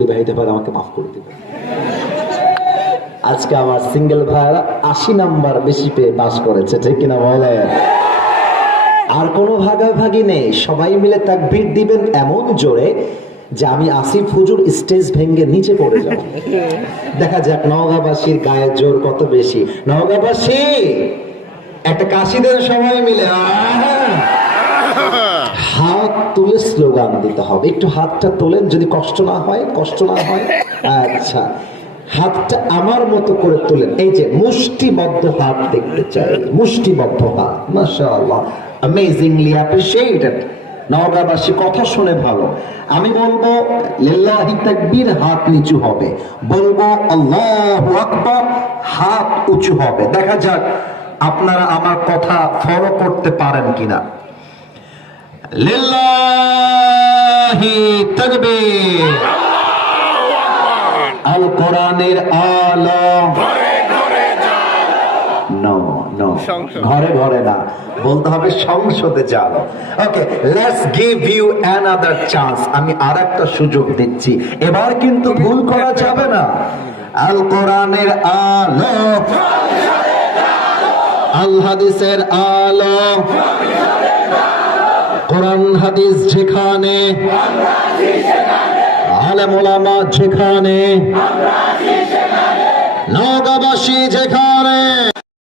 বিবাহিত ভাই আমাকে মাফ করে দিবেন। আজকে আমার সিঙ্গেল ভাইরা 80 নাম্বার বেশি পেয়ে পাস করেছে, ঠিক কিনা বলে? আর কোনো ভাগাভাগি নেই, সবাই মিলে তাকবীর দিবেন এমন জোরে যে আমি আসিফ হুজুর স্টেজ ভেঙে নিচে পড়ে যাব। দেখা যাক নওগাঁবাসীর গায়ের জোর কত বেশি। নওগাঁবাসী একটা কাশি দেন সবাই মিলে, হাত তুলে স্লোগান দিতে হবে। একটু হাতটা তোলেন, যদি কষ্ট না হয়, কষ্ট না হয়। আচ্ছা, হাতটা আমার মতো করে তোলেন। এই যে মুষ্টিবদ্ধ হাত দেখতে চাই, মুষ্টিবদ্ধ হাত। মাশাআল্লাহ, অ্যামেজিংলি অ্যাপ্রিশিয়েটেড। নওগাঁবাসী কথা শুনে ভালো। আমি বলবো লিল্লাহি তাকবীর, হাত নিচু হবে। বলবো আল্লাহু আকবার, হাত উঁচু হবে। দেখা যাক আপনারা আমার কথা ফলো করতে পারেন কিনা। লিল্লাহি তাকবীর। আল কোরআনের আলো ঘরে ঘরে না, বলতে হবে সংসদে জানো। Okay, let's give you another chance. আমি আরেকটা সুযোগ দিচ্ছি, এবার কিন্তু ভুল করা যাবে না। আল কোরআনের আলো, আল হাদিসের আলো, কোরআন হাদিস যেখানে, আলেম ওলামা যেখানে, নওগাঁবাসী যেখানে।